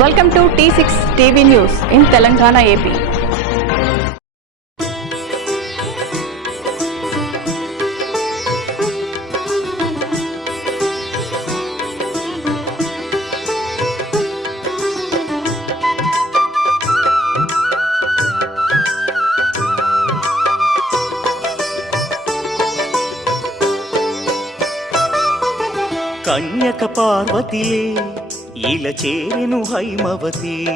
Welcome to T six TV news in Telangana AP కన్యక పార్వతిలే ఈల చేరెను హైమవతి.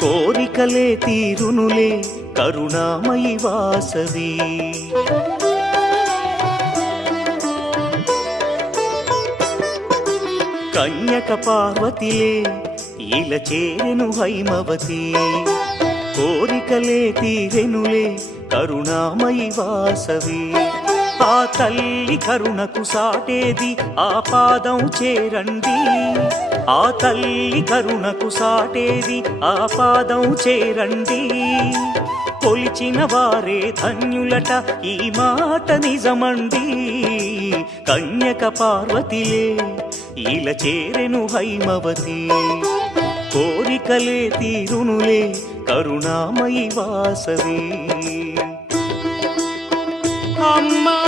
కోరికలే తీరునులే కరుణామయి వాసవి. కన్యక పార్వతిలే ఈల చేరెను హైమవతి. కోరికలే తీరెనులే కరుణామయి వాసవి. ఆ తల్లి కరుణకు సాటేది ఆ పాదం చేరండి. ఆ తల్లి కరుణకు సాటేది ఆ పాదం చేరండి. కొలిచిన వారే ధన్యులట ఈ మాట నిజమండి. కన్యక పార్వతిలే ఇలా చేరెను హైమవతి. కోరికలే తీరునులే కరుణామయి వాసవి. అమ్మా!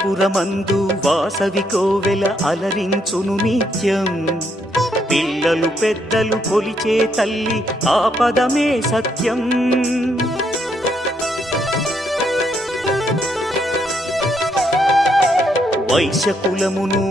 ప్రతిపురమందు వాసవి కోవెల అలరించును నిత్యం. పిల్లలు పెద్దలు కొలిచే తల్లి ఆ పదమే సత్యం. వైశ్యకులమును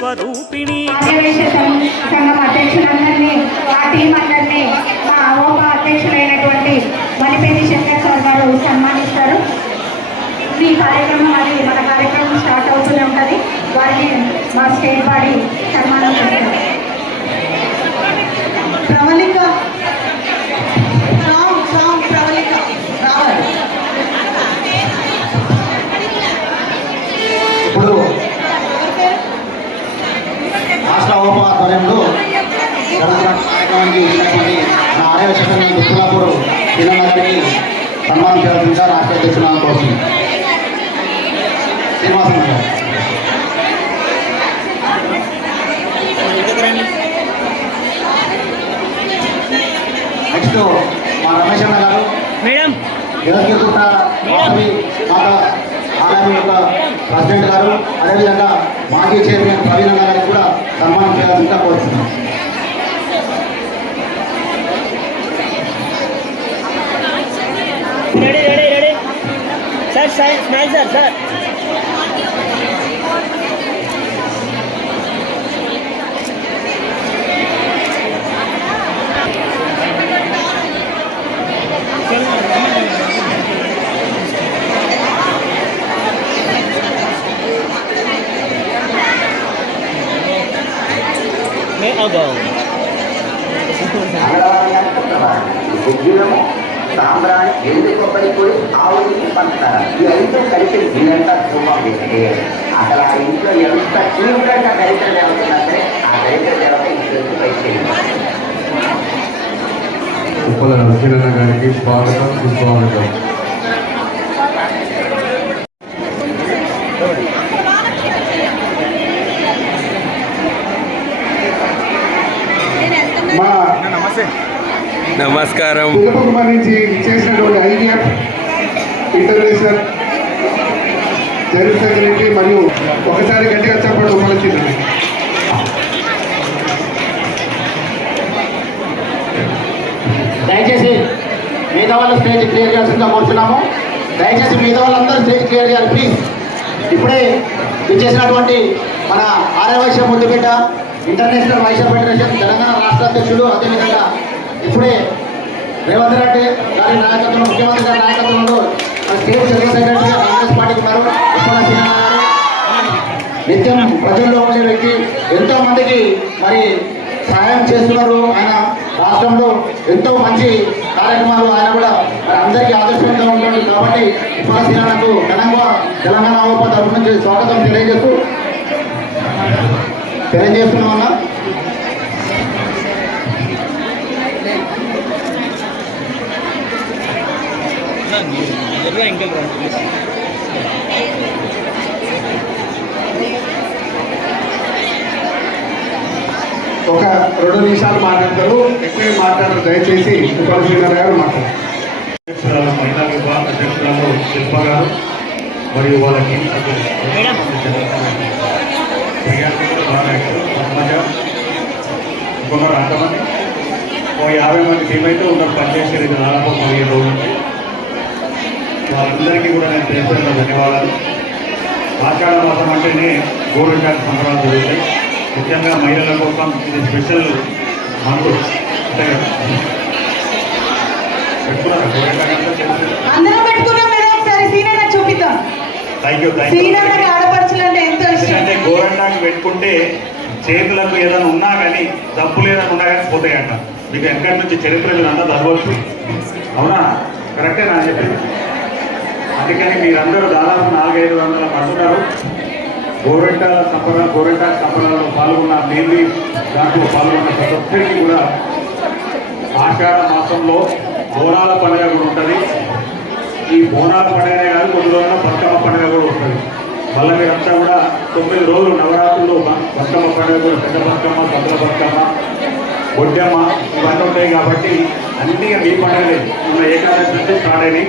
విశ్వరూపిణి ఆదివేశ సం- సంఘం అధ్యక్షులందరినీ ఆ టీం అందరినీ మా ఓపా అధ్యక్షులైనటువంటి మలిపేటి శంకర్ సార్ గారు సన్మానిస్తారు. మీ కార్యక్రమం అది మన కార్యక్రమం స్టార్ట్ అవుతూనే ఉంటుంది. వారికి మా స్టేట్ బాడీ సన్మానం చేస్తారు. సన్మానం చేయాల్సిందిగా రాష్ట్ర అధ్యక్షులు కోసం శ్రీనివాసం గారు నెక్స్ట్ మా రమేష్ అన్న గారు మేడం. జగద్గిరిగుట్ట వాసవి మాత ఆలయం యొక్క ప్రెసిడెంట్ గారు అదేవిధంగా మాజీ చైర్మన్ ప్రవీణ గారికి కూడా సన్మానం చేయాల్సిందిగా కోరుతున్నాం ready ready ready sir smile sir sir May agaw. Alam niya, సాంబ్రాణి ఎండు కొబ్బరి పొడి ఆవు నెయ్యి పంచదార ఈ ఐదు కలిసి దీనంతా ధూమం వేస్తే అసలు ఆ ఇంట్లో ఎంత తీవ్రంగా దరిద్ర దేవత సరే ఆ దరిద్ర దేవత ఇంట్లోకి బయటకు ఉప్పల నరసింహన్న గారికి స్వాగతం సుస్వాగతం. నమస్కారం. ఇంటర్నేషనల్ జనరల్ సెక్రటరీ మరియు ఒకసారి గట్టిగా చెప్పడం మనచింది దయచేసి మిగతా వాళ్ళు స్టేజ్ క్లియర్ చేయాల్సిందిగా కోరుతున్నాము దయచేసి మిగతా వాళ్ళందరూ స్టేజ్ క్లియర్ చేయాలి ప్లీజ్. ఇప్పుడే ఇచ్చేసినటువంటి మన ఆర్యవైశ్య ముద్దుబిడ్డ ఇంటర్నేషనల్ వైశ్య ఫెడరేషన్ తెలంగాణ రాష్ట్ర అధ్యక్షుడు అదేవిధంగా ఇప్పుడే రేవంత్ రెడ్డి గారి నాయకత్వంలో ముఖ్యమంత్రి గారి నాయకత్వంలో స్టేట్ జనరల్ సెక్రటరీగా కాంగ్రెస్ పార్టీకి ఉన్నారు నిత్యం ప్రజల్లో ఉండే వ్యక్తి. ఎంతో మందికి మరి సహాయం చేస్తున్నారు ఆయన రాష్ట్రంలో. ఎంతో మంచి కార్యక్రమాలు ఆయన కూడా మరి అందరికీ ఆదర్శంగా ఉంటాడు కాబట్టి ఉపాధ్యాయులకు ఘనంగా తెలంగాణ ఓప తరఫు నుంచి స్వాగతం తెలియజేస్తూ. తెలియజేస్తున్నామన్నా? కొద్దిగా ఎంకల్ రండి ఒక రెండు నిమిషాలు మాట్లాడతారు. ఎక్కువ మాట్లాడరు. దయచేసి ఉపరాజశేఖర్ గారు మాట్లాడారు. మహిళా విభాగ అధ్యక్షురాలు శిల్ప గారు మరియు వాళ్ళకి టీం ఇంకొకరు ఆటమని ఓ యాభై మంది టీం అయితే ఉన్నారు. పనిచేసేది దాదాపు పదిహేను వాళ్ళందరికీ కూడా నేను చేస్తున్న ధన్యవాదాలు. ఆషాఢ మాసం అంటేనే గోరుంటాకు సంబరాలు జరుగుతాయి. ముఖ్యంగా మహిళల కోసం ఇది స్పెషల్ పెట్టుకున్నారా? గోరుంటాకు అంటే చూపిద్దాం. థ్యాంక్ యూ థ్యాంక్ గోరంటాకు పెట్టుకుంటే చేతులకు ఏదైనా ఉన్నా కానీ డబ్బులు ఏదైనా ఉన్నా కానీ పోతాయంట. మీకు ఎక్కడి నుంచి చరిత్రలు అంతా చదవచ్చు. అవునా? కరెక్టే నా చెప్పేది? అందుకని మీరందరూ దాదాపు నాలుగైదు వందల మంది ఉన్నారు గోరెంటాల సంబర గోరెంటా పాల్గొన్న మేము దాంట్లో పాల్గొన్న ప్రతి ఒక్కరికి కూడా ఆషాఢ మాసంలో బోనాల పండుగ కూడా ఉంటుంది. ఈ బోనాల పండుగనే కాదు కొన్ని రోజుల బతుకమ్మ పండుగ కూడా ఉంటుంది. మళ్ళీ మీరంతా కూడా తొమ్మిది రోజులు నవరాత్రులు బతుకమ్మ పండుగ కూడా పెద్ద బతుకమ్మ సద్దుల బతుకమ్మ బొడ్డమ్మ ఇవన్నీ ఉంటాయి కాబట్టి అన్నీ మీ పండుగలే. మన ఏకాదశి నుంచి స్టార్ట్ అయినాయి.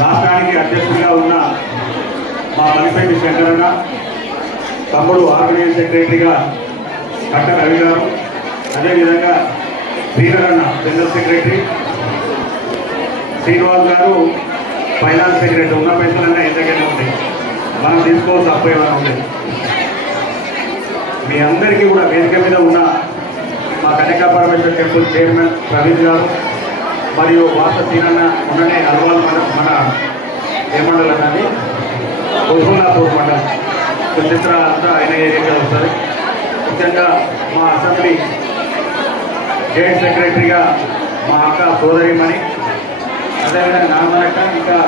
రాష్ట్రానికి అధ్యక్షుడిగా ఉన్న మా మలిపేటి శంకరన్న తమ్ముడు ఆర్గనైజ్ సెక్రటరీగా కట్ట రవి గారు అదేవిధంగా శ్రీధరన్న జనరల్ సెక్రటరీ శ్రీనివాస్ గారు ఫైనాన్స్ సెక్రటరీ. ఉన్న పైసలన్నా ఎంతకైనా ఉంటాయి మనం తీసుకోవాల్సి అప్పు ఏమైనా ఉంటాయి మీ అందరికీ కూడా వేదిక మీద ఉన్న మా కన్యకా పరమేశ్వర టెంపుల్ చైర్మన్ ప్రవీణ్ గారు మరియు వాత సీనన్న ఉన్ననే అల్వాల్ మన మన ఏమండలం మండలం సుచిత్ర అంతా ఆయన ఏరియాకే వస్తుంది. ముఖ్యంగా మా అసెంబ్లీ జాయింట్ సెక్రటరీగా మా అక్క సోదరిమణి అదేవిధంగా నామలక్క ఇంకా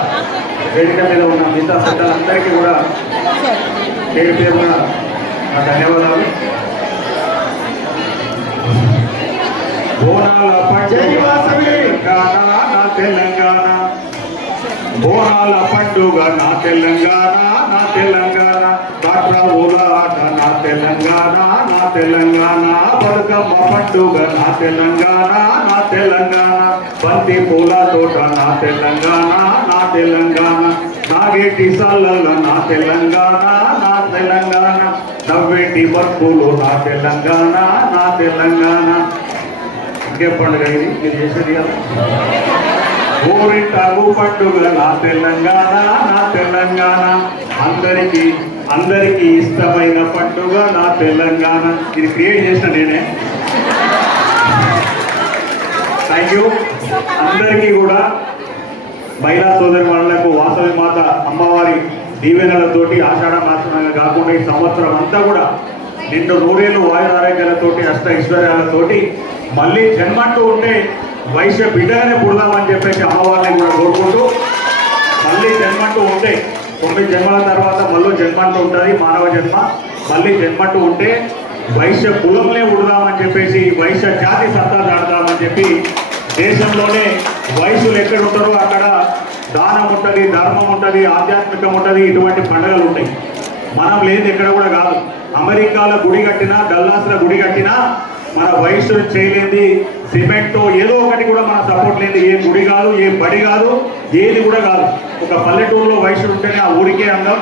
వేదిక మీద ఉన్న మిగతా పెద్దలందరికీ కూడా పేరు పేరున ధన్యవాదాలు. బోనాల నా తెలంగాణ. బోనాల పండుగ నా తెలంగాణ నా తెలంగాణ. కాట్రావుల ఆట నా తెలంగాణ నా తెలంగాణ. బతుకమ్మ పండుగ నా తెలంగాణ నా తెలంగాణ. బంతి పూల తోట నా తెలంగాణ నా తెలంగాణ. నాగేటి సల్లల్ల నా తెలంగాణ నా తెలంగాణ. నవ్వేటి బతుకులు నా తెలంగాణ నా తెలంగాణ. ఇంకే పండుగ ఇది మీరు చేసేది కదా. ఊరింటాగు పండుగ నా తెలంగాణ నా తెలంగాణ. అందరికి అందరికి ఇష్టమైన పండుగ నా తెలంగాణ. ఇది క్రియేట్ చేసిన నేనే. థ్యాంక్ యూ అందరికీ కూడా మహిళా సోదరి వాళ్ళకు వాసవి మాత అమ్మవారి దీవెనలతోటి ఆషాఢ మాసంగా కాకుండా ఈ సంవత్సరం అంతా కూడా నిన్ను నూరేళ్ళు వాయు ఆరోగ్యాలతోటి అష్ట ఐశ్వర్యాలతోటి మళ్ళీ జన్మంటూ ఉంటే వైశ్య బిడ్డగానే పుడదామని చెప్పేసి అమ్మవారిని కూడా కోరుకుంటూ మళ్ళీ జన్మంటూ ఉంటే తొమ్మిది జన్మల తర్వాత మళ్ళీ జన్మంటూ ఉంటుంది మానవ జన్మ. మళ్ళీ జన్మంటూ ఉంటే వైశ్య కులంలో ఉడదామని చెప్పేసి వైశ్య జాతి సత్తా దాడదామని చెప్పి దేశంలోనే వయసులు ఎక్కడ ఉంటారో అక్కడ దానం ఉంటుంది ధర్మం ఉంటుంది ఆధ్యాత్మికం ఉంటుంది ఇటువంటి పండుగలు ఉంటాయి. మనం లేదు ఎక్కడ కూడా కాదు. అమెరికాలో గుడి కట్టినా డల్లాస్లో గుడి కట్టినా మన వయసు చేయలేంది సిమెంట్ ఏదో ఒకటి కూడా మన సపోర్ట్ లేని ఏ గుడి కాదు ఏ బడి కాదు ఏది కూడా కాదు. ఒక పల్లెటూరులో వయసు ఉంటేనే ఆ ఊరికే అందం.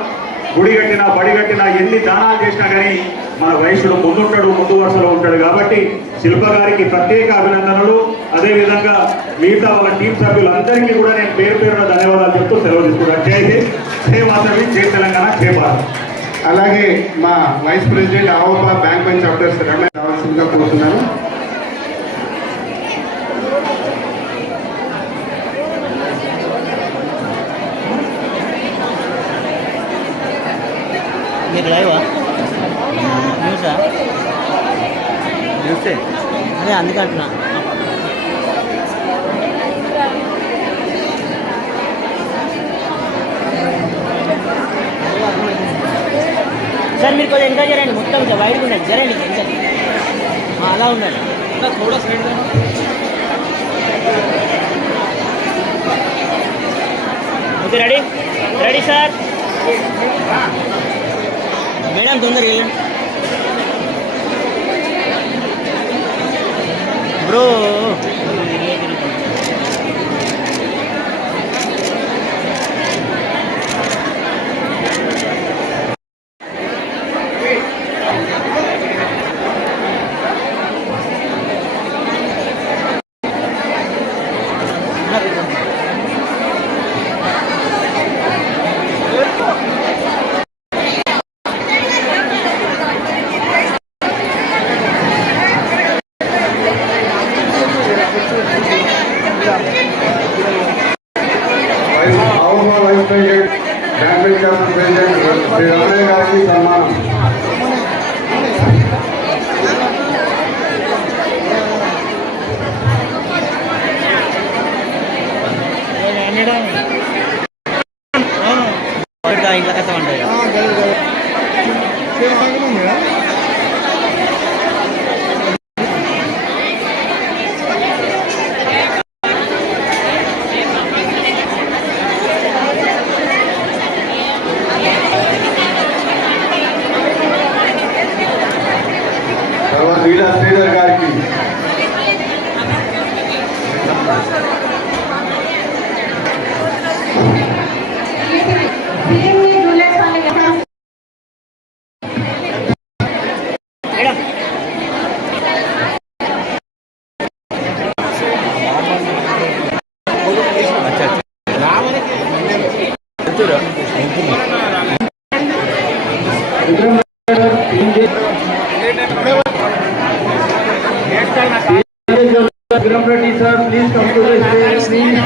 గుడి కట్టినా బడి కట్టినా ఎన్ని దానాలు చేసినా కానీ మన వయసుడు ముందుంటాడు ముందు వరుసలో ఉంటాడు కాబట్టి శిల్ప గారికి ప్రత్యేక అభినందనలు. అదేవిధంగా మిగతా వాళ్ళ టీం సభ్యులందరికీ కూడా నేను పేరు పేరున ధన్యవాదాలు చెప్తూ సెలవు తీసుకున్నాను జై హింద్ జై మాధవి జై తెలంగాణ జై భారత్. అలాగే మా వైస్ ప్రెసిడెంట్ ఆవోబా బ్యాంక్ పని చాప్టర్స్ రమేష్ రావాల్సిందిగా కోరుతున్నాను. మీకు లైవా? న్యూసా? న్యూసే. అదే అందుకే కొంచెం ఇంకా జరండి మొత్తం వైడ్గా ఉండండి జరండి ఆ, అలా ఉండండి ఇంకా కూడా సైడ్గా okay ready? Ready sir? Madam తొందరగా వెళ్ళండి. బ్రో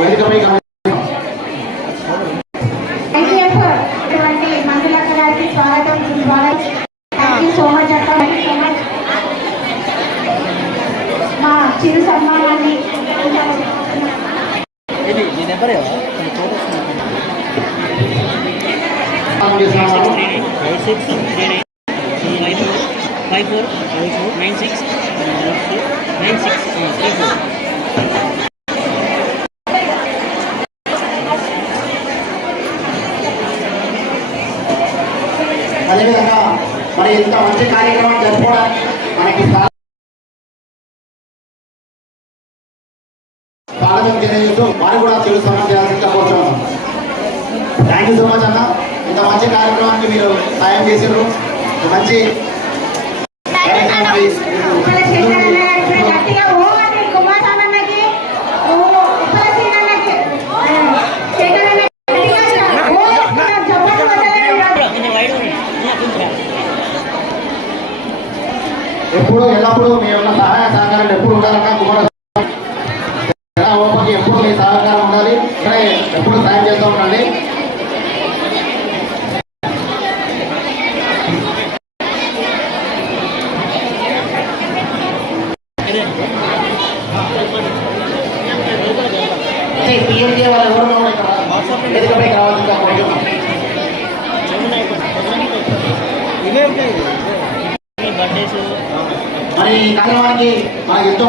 వేదికపై మా చిరు సన్మానాన్ని five four nine six nine six three four మరి ఇంత మంచి కార్యక్రమం జరుపుకోవడానికి మనకి స్వాగతం తెలియజేస్తూ వారు కూడా తెలుగు సమాచారాన్ని కోరుతున్నాం థ్యాంక్ యూ సో మచ్ అన్న. ఇంత మంచి కార్యక్రమానికి మీరు సాయం చేసారు మంచి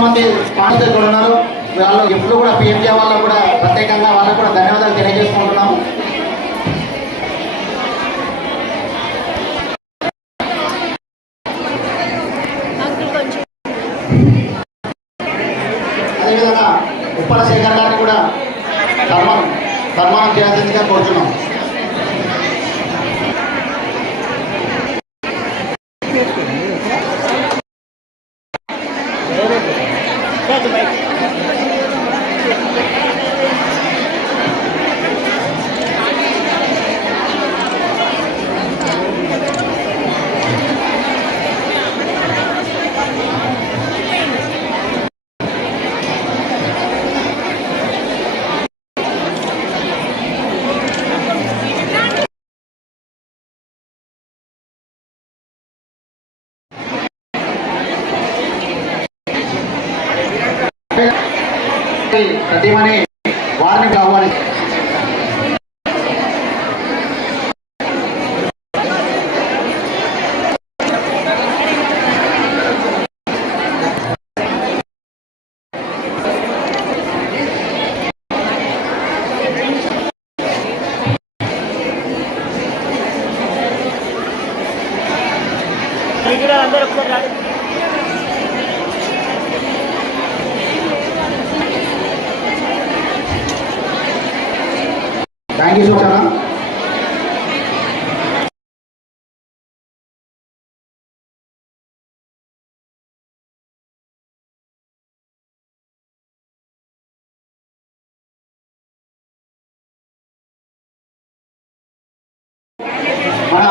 మంది స్పాన్సర్ కూడా ఉన్నారు. వాళ్ళు ఎప్పుడు కూడా పిఎంజే వాళ్ళకు కూడా ప్రత్యేకంగా వాళ్ళకు కూడా ధన్యవాదాలు తెలియజేసుకుంటున్నాము అదేవిధంగా ఉప్పల శేఖర్ గారిని కూడా ధర్మం సన్మానం చేయాల్సిందిగా కోరుతున్నాం తీసుకొచ్చారా మన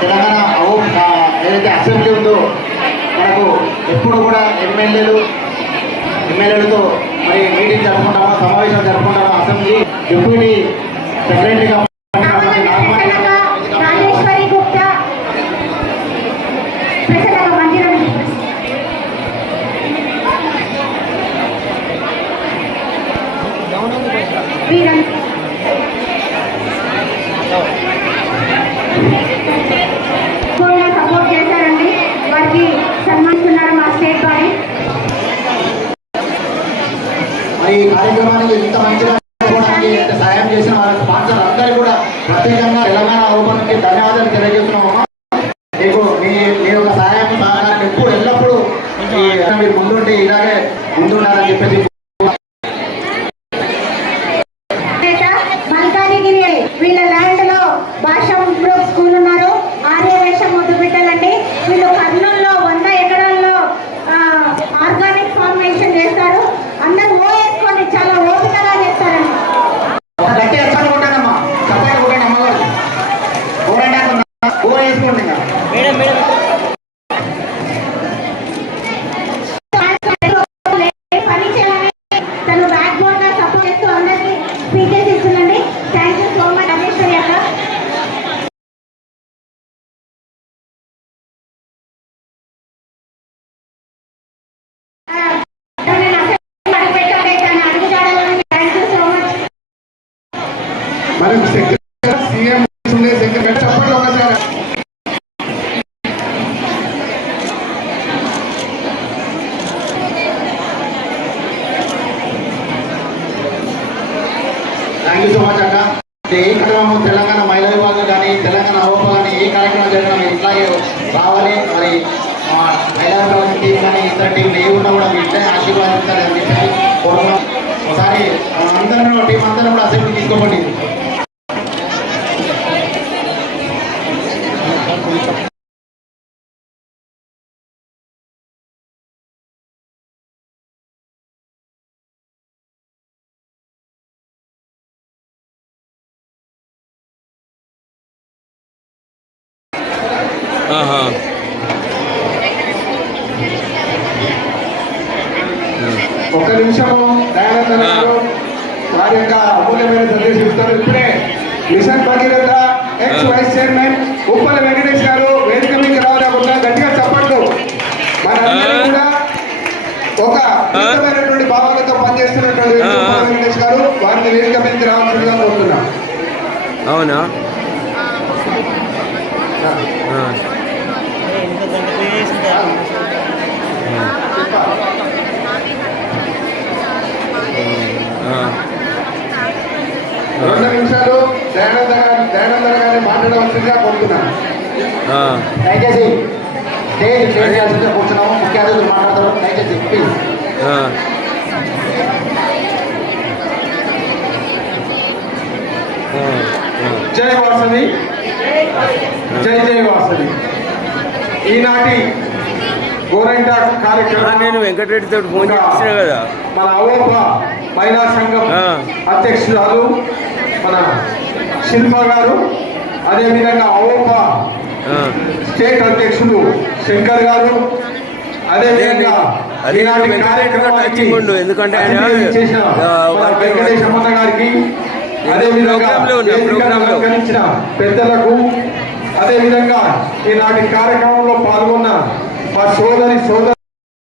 తెలంగాణ ఏదైతే అసెంబ్లీ ఉందో మనకు ఎప్పుడు కూడా ఎమ్మెల్యేలు ఎమ్మెల్యేలతో మరి మీటింగ్ జరుపుకుంటామో సమావేశాలు జరుపుకుంటామో అసెంబ్లీ? డిప్యూటీ సెక్రటరీగా వీరంతా థ్యాంక్ యూ సో మచ్ అక్క ఏ కార్యక్రమం తెలంగాణ మహిళా విభాగం కానీ తెలంగాణ ఓప కానీ ఏ కార్యక్రమం జరిగినా మీరు ఇట్లాగే రావాలి. మరి మా మహిళా విభాగం టీం కానీ ఇతర టీం ఏ ఉన్నా కూడా మీ ఇట్లే ఆశీర్వాదించాలని చెప్పి కోరుతున్నాం. ఒకసారి అందరం టీం అందరం కూడా అసెంబ్లీ తీసుకోబడింది ఒక నిమిషము దయానంద వారి యొక్క అమూల్యమైన సందేశం ఇస్తారు ఇప్పుడే mission Bhagiratha ex vice chairman Uppala Venkatesh garu వేదిక మీకు రావకుండా గట్టిగా చెప్పట్లు మనందరం కూడా ఒక అద్భుతమైనటువంటి భావాలతో పనిచేస్తున్నటువంటి వెంకటేష్ గారు వారిని వేదిక మీదకి రావాల్సిందిగా కోరుతున్నాం. అవునా? రెండు నిమిషాలు దయానంద గారు దయానంద గారిని మాట్లాడవలసిందిగా కోరుతున్నాం దయచేసి స్టేజ్ క్లియర్ చేయాల్సిందిగా కూర్చున్నాము ముఖ్య అతిథులు మాట్లాడతారు. దయచేసి ప్లీజ్ జై వాసవి. జై జై వాసవి. ఈనాటి గోరంట కార్యక్రమం నేను వెంకటరెడ్డితో ఫోన్ చేసిన కదా. మన అవోప మహిళా సంఘం. అధ్యక్షురాలు మన శిల్ప గారు అదేవిధంగా అవోప. స్టేట్ అధ్యక్షులు శంకర్ గారు అదేవిధంగా అది ఈనాటి కార్యక్రమానికి ఎందుకంటే వెంకటేశమ్మ గారికి. అలంకరించిన పెద్దలకు అదేవిధంగా ఈనాటి కార్యక్రమంలో పాల్గొన్న మా సోదరి సోదరు